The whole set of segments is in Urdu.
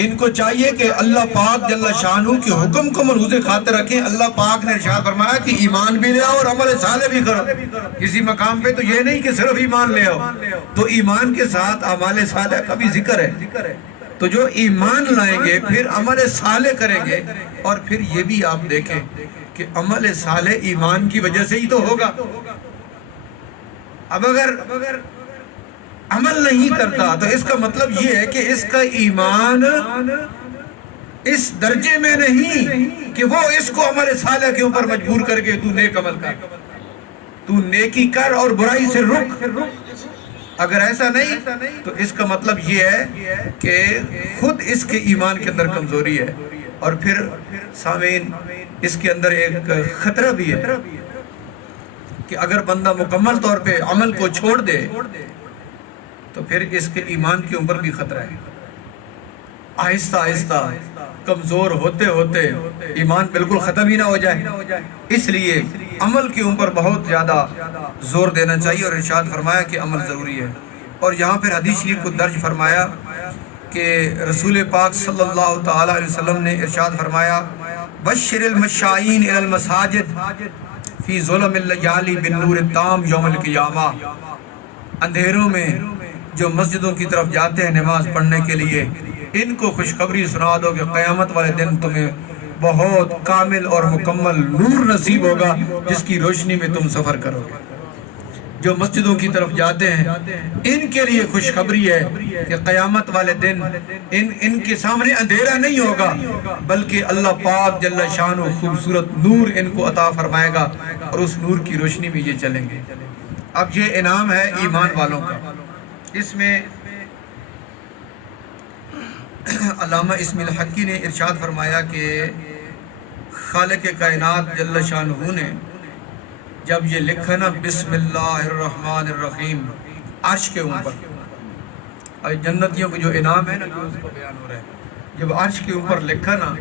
ان کو چاہیے کہ اللہ پاک جل شانہ کے حکم کو ملحوظ خاطر رکھیں۔ اللہ پاک نے ارشاد فرمایا کہ ایمان بھی لے آؤ اور عمل صالح بھی کرو۔ کسی مقام پہ تو یہ نہیں کہ صرف ایمان لے آؤ، تو ایمان کے ساتھ اعمال صالح کا بھی ذکر ہے۔ تو جو ایمان لائیں گے پھر عمل صالح کریں گے، اور پھر یہ بھی آپ دیکھیں کہ عمل صالح ایمان کی وجہ سے ہی تو ہوگا۔ اب اگر عمل نہیں کرتا تو اس کا مطلب یہ ہے کہ اس کا ایمان اس درجے میں نہیں کہ وہ اس کو عمل صالح کے اوپر مجبور کر کے تو نیک عمل کر، تو نیکی کر اور برائی سے رک۔ اگر ایسا نہیں تو اس کا مطلب یہ ہے کہ خود اس کے ایمان کے اندر کمزوری ہے، اور پھر سامعین اس کے اندر ایک خطرہ بھی ہے کہ اگر بندہ مکمل طور پہ عمل کو چھوڑ دے تو پھر اس کے ایمان کے اوپر بھی خطرہ ہے۔ آہستہ آہستہ کمزور ہوتے ہوتے ایمان بالکل ختم ہی نہ ہو جائے۔ اس لیے عمل کے اوپر بہت زیادہ زور دینا چاہیے، اور ارشاد فرمایا کہ عمل ضروری ہے۔ اور یہاں پھر حدیث شریف کو درج فرمایا کہ رسول پاک صلی اللہ تعالی علیہ وسلم نے ارشاد فرمایا بشر المشائین الی المساجد فی ظلم اللیالی بالنور التام یوم القیامہ۔ اندھیروں میں جو مسجدوں کی طرف جاتے ہیں نماز پڑھنے کے لیے، ان کو خوشخبری سنا دو کہ قیامت والے دن تمہیں بہت کامل اور مکمل نور نصیب ہوگا جس کی روشنی میں تم سفر کرو گے۔ جو مسجدوں کی طرف جاتے ہیں ان کے لیے خوشخبری ہے کہ قیامت والے دن ان کے سامنے اندھیرا نہیں ہوگا، بلکہ اللہ پاک جل شانہ خوبصورت نور ان کو عطا فرمائے گا، اور اس نور کی روشنی میں یہ چلیں گے۔ اب یہ انعام ہے ایمان والوں کا۔ اس میں علامہ اسماعیل حقی نے ارشاد فرمایا کہ خالق کائنات جل شانہ نے جب یہ لکھا نا بسم اللہ الرحمن الرحیم عرش کے اوپر، اور جنتیوں کو جو انعام ہے نا جو اس کو بیان ہو رہا ہے، جب عرش کے اوپر لکھا نا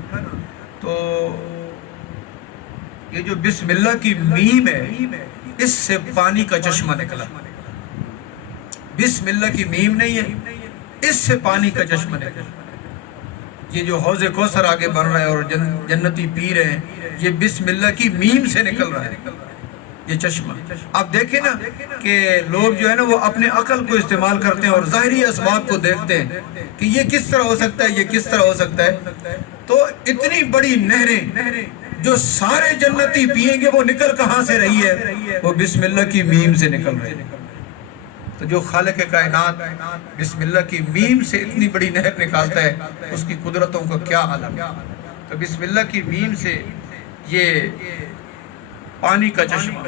تو یہ جو بسم اللہ کی میم ہے اس سے پانی کا چشمہ نکلا۔ بسم اللہ کی میم نہیں ہے، اس سے پانی کا چشمہ نکلا۔ یہ جو حوض کوثر آگے بن رہا ہے اور جنتی پی رہے ہیں، یہ بسم اللہ کی میم سے نکل رہا ہے یہ چشمہ۔ آپ دیکھیں نا کہ لوگ جو ہے نا وہ اپنے عقل کو استعمال کرتے ہیں اور ظاہری اسباب کو دیکھتے ہیں کہ یہ کس طرح ہو سکتا ہے، یہ کس طرح ہو سکتا ہے۔ تو اتنی بڑی نہریں جو سارے جنتی پیئیں گے وہ نکل کہاں سے رہی ہے؟ وہ بسم اللہ کی میم سے نکل رہی ہے۔ تو جو خالق کائنات بسم اللہ کی میم سے اتنی بڑی نہر نکالتا ہے اس کی قدرتوں کا کیا عالم ہے۔ تو بسم اللہ کی میم سے یہ پانی کا چشمہ،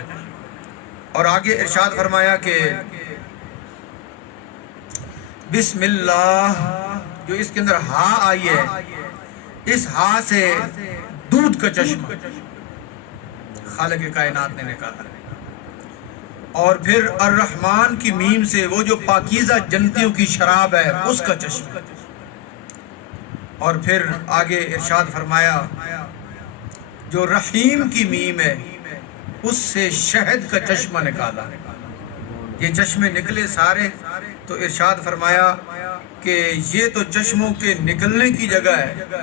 اور آگے ارشاد فرمایا کہ بسم اللہ، جو اس کے اندر ہا آئی ہے، اس ہا سے دودھ کا چشمہ خالق کائنات نے نکالا، اور پھر الرحمن کی میم سے وہ جو پاکیزہ جنتیوں کی شراب ہے اس کا چشمہ، اور پھر آگے ارشاد فرمایا جو رحیم کی میم ہے اس سے شہد کا چشمہ نکالا۔ یہ چشمے نکلے سارے، تو ارشاد فرمایا کہ یہ تو چشموں کے نکلنے کی جگہ ہے،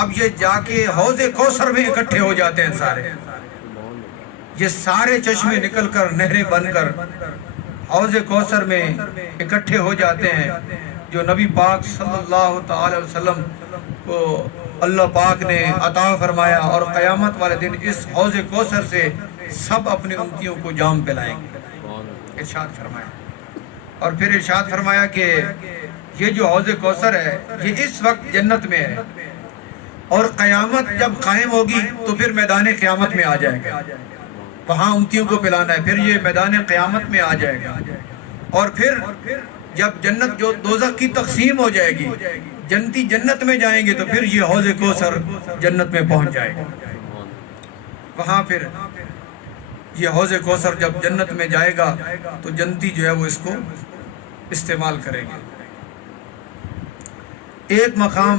اب یہ جا کے حوض کوثر میں اکٹھے ہو جاتے ہیں سارے۔ یہ سارے چشمے نکل کر نہریں بن کر حوض کوثر میں اکٹھے ہو جاتے ہیں، جو نبی پاک صلی اللہ تعالی وسلم کو اللہ پاک نے عطا فرمایا، اور قیامت والے دن اس حوض کوثر سے سب اپنے امتیوں کو جام پلائیں گے، ارشاد فرمایا۔ اور پھر ارشاد فرمایا کہ یہ جو حوض کوثر ہے یہ اس وقت جنت میں ہے، اور قیامت جب قائم ہوگی تو پھر میدان قیامت میں آ جائے گا، وہاں امتیوں کو پلانا ہے، پھر یہ میدان قیامت میں آ جائے گا، اور پھر جب جنت جو دوزخ کی تقسیم ہو جائے گی، جنتی جنت میں جائیں گے تو پھر یہ حوض کوثر جنت میں پہنچ جائے گا، وہاں پھر یہ حوض کوثر جب جنت میں جائے گا تو جنتی جو ہے وہ اس کو استعمال کریں گے۔ ایک مقام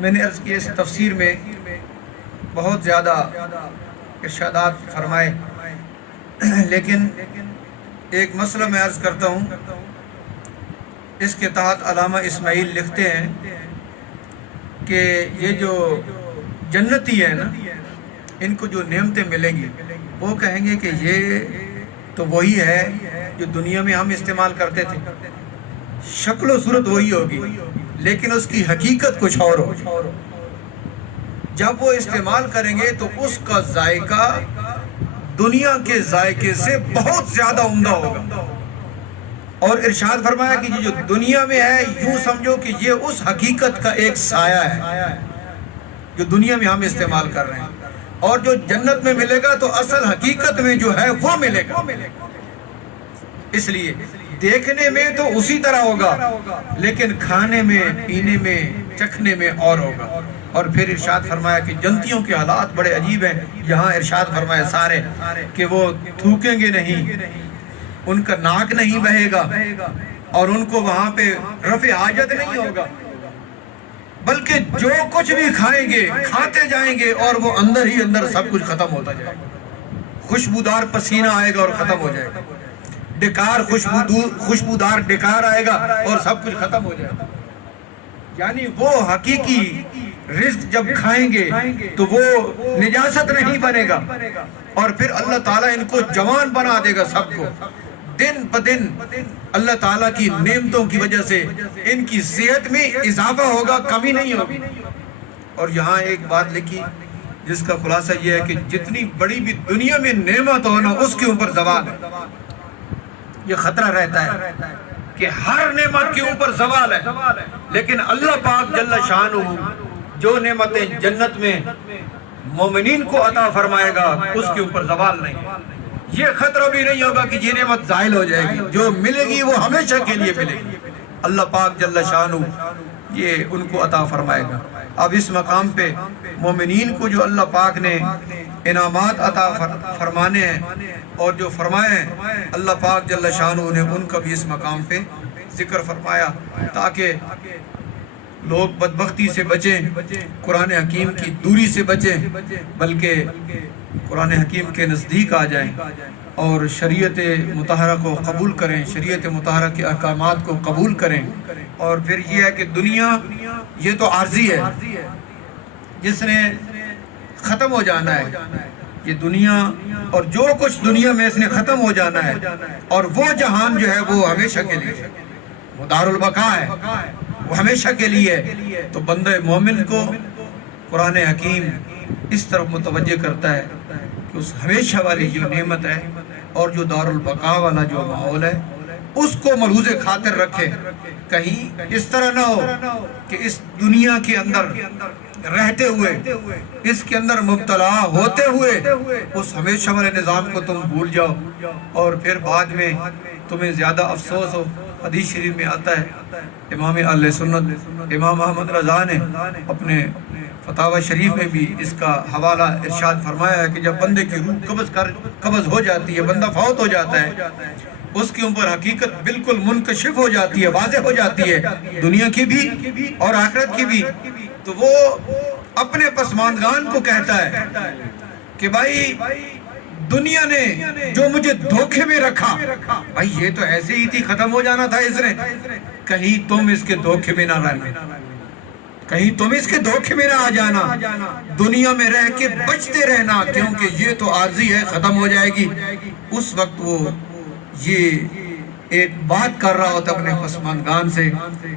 میں نے عرض کی اس تفسیر میں بہت زیادہ ارشادات فرمائے، لیکن ایک مسئلہ میں عرض کرتا ہوں۔ اس کے تحت علامہ اسماعیل لکھتے ہیں کہ یہ جو جنتی ہے نا، ان کو جو نعمتیں ملیں گی وہ کہیں گے کہ یہ تو وہی ہے جو دنیا میں ہم استعمال کرتے تھے، شکل و صورت وہی ہوگی لیکن اس کی حقیقت کچھ اور ہوگی۔ جب وہ استعمال کریں گے تو اس کا ذائقہ دنیا کے ذائقے سے بہت زیادہ عمدہ ہوگا۔ اور ارشاد فرمایا کہ جو دنیا میں ہے یوں سمجھو کہ یہ اس حقیقت کا ایک سایہ ہے جو دنیا میں ہم استعمال کر رہے ہیں، اور جو جنت میں ملے گا تو اصل حقیقت میں جو ہے وہ ملے گا۔ اس لیے دیکھنے میں تو اسی طرح ہوگا لیکن کھانے میں، پینے میں، چکھنے میں اور ہوگا۔ اور پھر ارشاد فرمایا کہ جنتیوں کے حالات بڑے عجیب ہیں۔ یہاں ارشاد فرمایا سارے کہ وہ تھوکیں گے نہیں، ان کا ناک نہیں بہے گا، اور ان کو وہاں پہ رفع حاجت نہیں ہوگا، بلکہ جو کچھ بھی کھائیں گے کھاتے جائیں گے اور وہ اندر ہی اندر سب کچھ ختم ہوتا جائے گا۔ خوشبودار پسینہ آئے گا اور ختم ہو جائے گا، ڈکار خوشبودار ڈکار آئے گا اور سب کچھ ختم ہو جائے گا۔ یعنی وہ حقیقی رزق جب کھائیں گے تو وہ نجاست نہیں بنے گا، اور پھر اللہ تعالیٰ ان کو جوان بنا دے گا سب کو۔ دن بدن اللہ تعالیٰ کی نعمتوں کی وجہ سے ان کی صحت میں اضافہ ہوگا، کمی نہیں ہوگی۔ اور یہاں ایک بات لکھی جس کا خلاصہ یہ ہے کہ جتنی بڑی بھی دنیا میں نعمت ہونا اس کے اوپر زوال ہے۔ یہ خطرہ رہتا ہے کہ ہر نعمت کے اوپر زوال ہے، لیکن اللہ پاک جل شانہ جو نعمتیں جنت میں مومنین کو عطا فرمائے گا اس کے اوپر زوال نہیں۔ یہ خطرہ بھی نہیں ہوگا کہ یہ نعمت زائل ہو جائے گی، جو ملے گی وہ ہمیشہ کے لیے ملے گی۔ اللہ پاک جل شانہ یہ ان کو عطا فرمائے گا۔ اب اس مقام پہ مومنین کو جو اللہ پاک نے انعامات عطا فرمانے ہیں اور جو فرمائے اللہ پاک جل شانہ نے ان کا بھی اس مقام پہ ذکر فرمایا تاکہ لوگ بدبختی سے بچیں، قرآن حکیم کی دوری سے بچیں، بلکہ قرآن حکیم کے نزدیک آ جائیں اور شریعت مطہرہ کو قبول کریں، شریعت مطہرہ کے احکامات کو قبول کریں۔ اور پھر یہ ہے کہ دنیا یہ تو عارضی ہے، جس نے ختم ہو جانا ہے، یہ دنیا اور جو کچھ دنیا میں اس نے ختم ہو جانا ہے، اور وہ جہان جو ہے وہ ہمیشہ کے لیے ہے، وہ دار البقا ہے، وہ ہمیشہ کے لیے ہے۔ تو بندہ مومن کو قرآن حکیم اس طرف متوجہ کرتا ہے کہ اس ہمیشہ والی جو نعمت ہے اور جو دار البقا والا جو ماحول ہے اس کو ملحوظ خاطر رکھے، کہیں اس طرح نہ ہو کہ اس دنیا کے اندر رہتے ہوئے، اس کے اندر مبتلا ہوتے ہوئے اس ہمیشہ والے نظام کو تم بھول جاؤ اور پھر بعد میں تمہیں زیادہ افسوس ہو۔ حدیث شریف میں آتا ہے، امام اہل سنت امام احمد رضا نے اپنے فتاوی شریف میں بھی اس کا حوالہ ارشاد فرمایا ہے کہ جب بندے کی روح قبض ہو جاتی ہے، بندہ فوت ہو جاتا ہے، اس کے اوپر حقیقت بالکل منکشف ہو جاتی ہے، واضح ہو جاتی ہے، دنیا کی بھی اور آخرت کی بھی، تو وہ اپنے پسماندگان کو کہتا ہے کہ بھائی دنیا نے جو مجھے دھوکے میں رکھا، بھائی یہ تو ایسے ہی تھی، ختم ہو جانا تھا اس نے، کہیں تم اس کے دھوکے میں نہ رہنا، کہیں تم اس کے دھوکے میں نہ آ جانا، دنیا میں رہ کے بچتے رہنا، کیونکہ یہ تو عارضی ہے، ختم ہو جائے گی۔ اس وقت وہ یہ ایک بات کر رہا ہوتا اپنے پسماندگان سے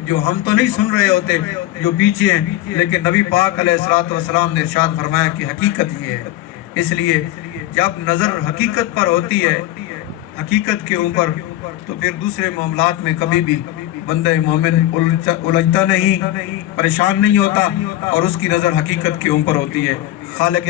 جو ہم تو نہیں سن رہے ہوتے، جو پیچھے ہیں، لیکن نبی پاک علیہ السلام نے ارشاد فرمایا کہ حقیقت یہ ہے۔ اس لیے جب نظر حقیقت پر ہوتی ہے، حقیقت کے اوپر، تو پھر دوسرے معاملات میں کبھی بھی بندہ مومن الجھتا نہیں، پریشان نہیں ہوتا، اور اس کی نظر حقیقت کے اوپر ہوتی ہے۔ خالق